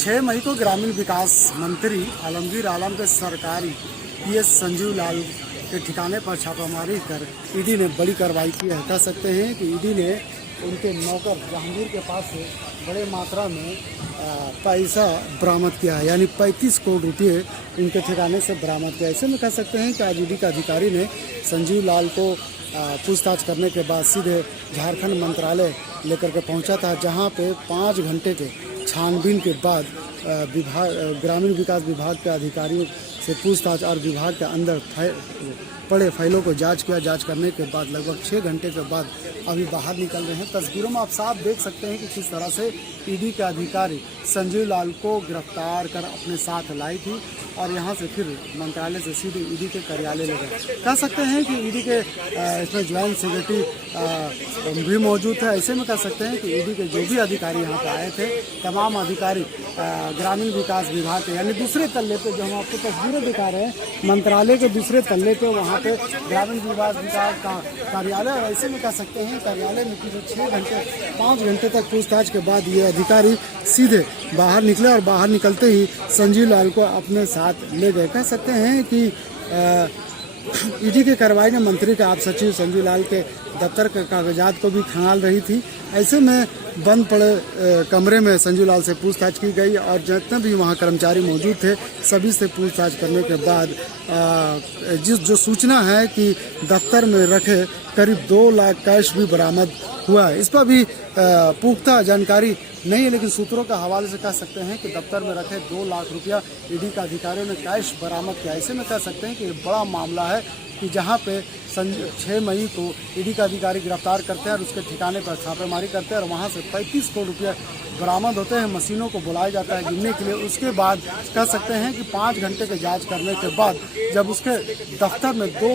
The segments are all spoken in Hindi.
6 मई को ग्रामीण विकास मंत्री आलमगीर आलम के सरकारी पीएस संजीव लाल के ठिकाने पर छापामारी कर ईडी ने बड़ी कार्रवाई की है। कह सकते हैं कि ईडी ने उनके नौकर जहांगीर के पास से बड़े मात्रा में पैसा बरामद किया है, यानी 35 करोड़ रुपये उनके ठिकाने से बरामद किया। ऐसे में कह सकते हैं कि आज ईडी के अधिकारी ने संजीव लाल को पूछताछ करने के बाद सीधे झारखंड मंत्रालय लेकर के पहुंचा था, जहां पे 5 घंटे के छानबीन के बाद ग्रामीण विकास विभाग के अधिकारियों से पूछताछ और विभाग के अंदर पड़े फाइलों को जांच किया। जांच करने के बाद लगभग 6 घंटे के बाद अभी बाहर निकल रहे हैं। तस्वीरों में आप साफ देख सकते हैं कि किस तरह से ईडी के अधिकारी संजीव लाल को गिरफ्तार कर अपने साथ लाई थी और यहां से फिर मंत्रालय से सीधे ईडी के कार्यालय ले गए। कह सकते हैं कि ईडी के इसमें ज्वाइंट सेक्रेटरी भी मौजूद है। ऐसे में कह सकते हैं कि ईडी के जो भी अधिकारी यहाँ पर आए थे, तमाम अधिकारी ग्रामीण विकास विभाग के, यानी दूसरे तल्ले पे जो हम आपको तस्वीरें दिखा रहे हैं, मंत्रालय के दूसरे तल्ले पे वहाँ पे ग्रामीण विकास विभाग का कार्यालय। और ऐसे में कह सकते हैं कार्यालय में जो 5 घंटे तक पूछताछ के बाद ये अधिकारी सीधे बाहर निकले और बाहर निकलते ही संजीव लाल को अपने साथ ले गए। कह सकते हैं कि ईडी की कार्रवाई ने मंत्री के आप सचिव संजीव लाल के दफ्तर के कागजात को भी खंगाल रही थी। ऐसे में बंद पड़े कमरे में संजीव लाल से पूछताछ की गई और जितने भी वहाँ कर्मचारी मौजूद थे सभी से पूछताछ करने के बाद जो सूचना है कि दफ्तर में रखे करीब 2 लाख कैश भी बरामद हुआ है। इस पर भी पुख्ता जानकारी नहीं है, लेकिन सूत्रों के हवाले से कह सकते हैं कि दफ्तर में रखे 2 लाख रुपया ईडी के अधिकारियों ने कैश बरामद किया। ऐसे में कह सकते हैं कि ये बड़ा मामला है कि जहां पे 6 मई को ईडी का अधिकारी गिरफ्तार करते हैं और उसके ठिकाने पर छापेमारी करते हैं और वहां से 35 करोड़ रुपये बरामद होते हैं। मशीनों को बुलाया जाता है गिनने के लिए। उसके बाद कह सकते हैं कि 5 घंटे के जांच करने के बाद जब उसके दफ्तर में 2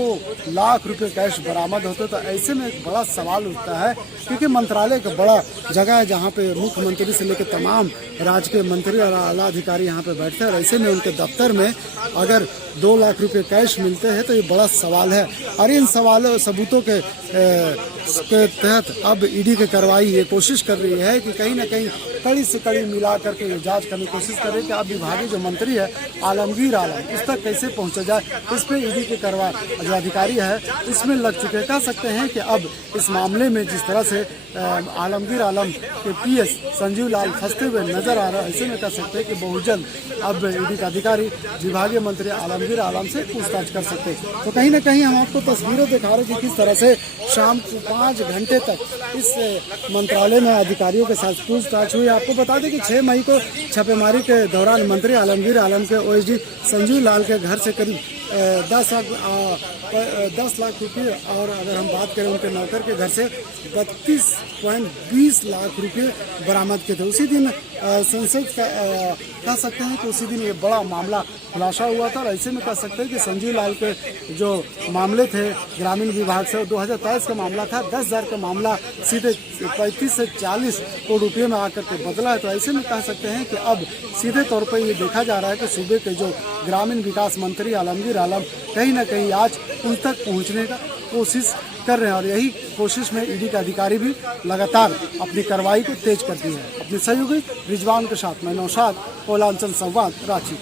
लाख रुपए कैश बरामद होते तो ऐसे में एक बड़ा सवाल उठता है, क्योंकि मंत्रालय का बड़ा जगह है जहाँ पे मुख्यमंत्री से लेकर तमाम राज्य के मंत्री और आला अधिकारी यहाँ पे बैठते हैं और ऐसे में उनके दफ्तर में अगर 2 लाख रुपए कैश मिलते हैं तो ये बड़ा सवाल है। और इन सवालों सबूतों के तहत अब ईडी की कार्रवाई ये कोशिश कर रही है कि कहीं ना कहीं कड़ी से कड़ी मिला करके ये जांच करने की कोशिश कर रही है कि अब विभागीय जो मंत्री है आलमगीर आलम उस तक कैसे पहुंचा जाए। इस पर ईडी की कार्रवाई जो अधिकारी है इसमें लग चुके हैं। कह सकते हैं कि अब इस मामले में जिस तरह से आलमगीर आलम के पीएस संजीव लाल फंसते हुए नजर आ रहा है, ऐसे में कह सकते हैं कि बहुत जल्द अब ईडी का अधिकारी विभागीय मंत्री आलमगीर आलम से पूछताछ कर सकते हैं। तो कहीं ना कहीं हम आपको तस्वीरें दिखा रहे हैं कि किस तरह से शाम को 5 घंटे तक इस मंत्रालय में अधिकारियों के साथ पूछताछ हुई। आपको बता दें कि 6 मई को छापेमारी के दौरान मंत्री आलमगीर आलम के ओएसडी संजीव लाल के घर से करीब 10 लाख रुपये और अगर हम बात करें उनके नौकर के घर से 32.20 लाख रुपये बरामद किए थे। उसी दिन संसद का कह सकते हैं कि उसी दिन ये बड़ा मामला खुलासा हुआ था और ऐसे में कह सकते हैं कि संजीव लाल के जो मामले थे ग्रामीण विभाग से 2023 का मामला था, 10,000 का मामला सीधे 35 से 40 करोड़ रुपये में आकर के बदला है। तो ऐसे में कह सकते हैं कि अब सीधे तौर पर ये देखा जा रहा है कि सूबे के जो ग्रामीण विकास मंत्री आलमगीर आलम कहीं ना कहीं आज उन तक पहुँचने का कोशिश कर रहे हैं और यही कोशिश में ईडी के अधिकारी भी लगातार अपनी कार्रवाई को तेज करती है। अपने सहयोगी रिजवान के साथ मैं नौशाद, कोलांचल संवाद, रांची।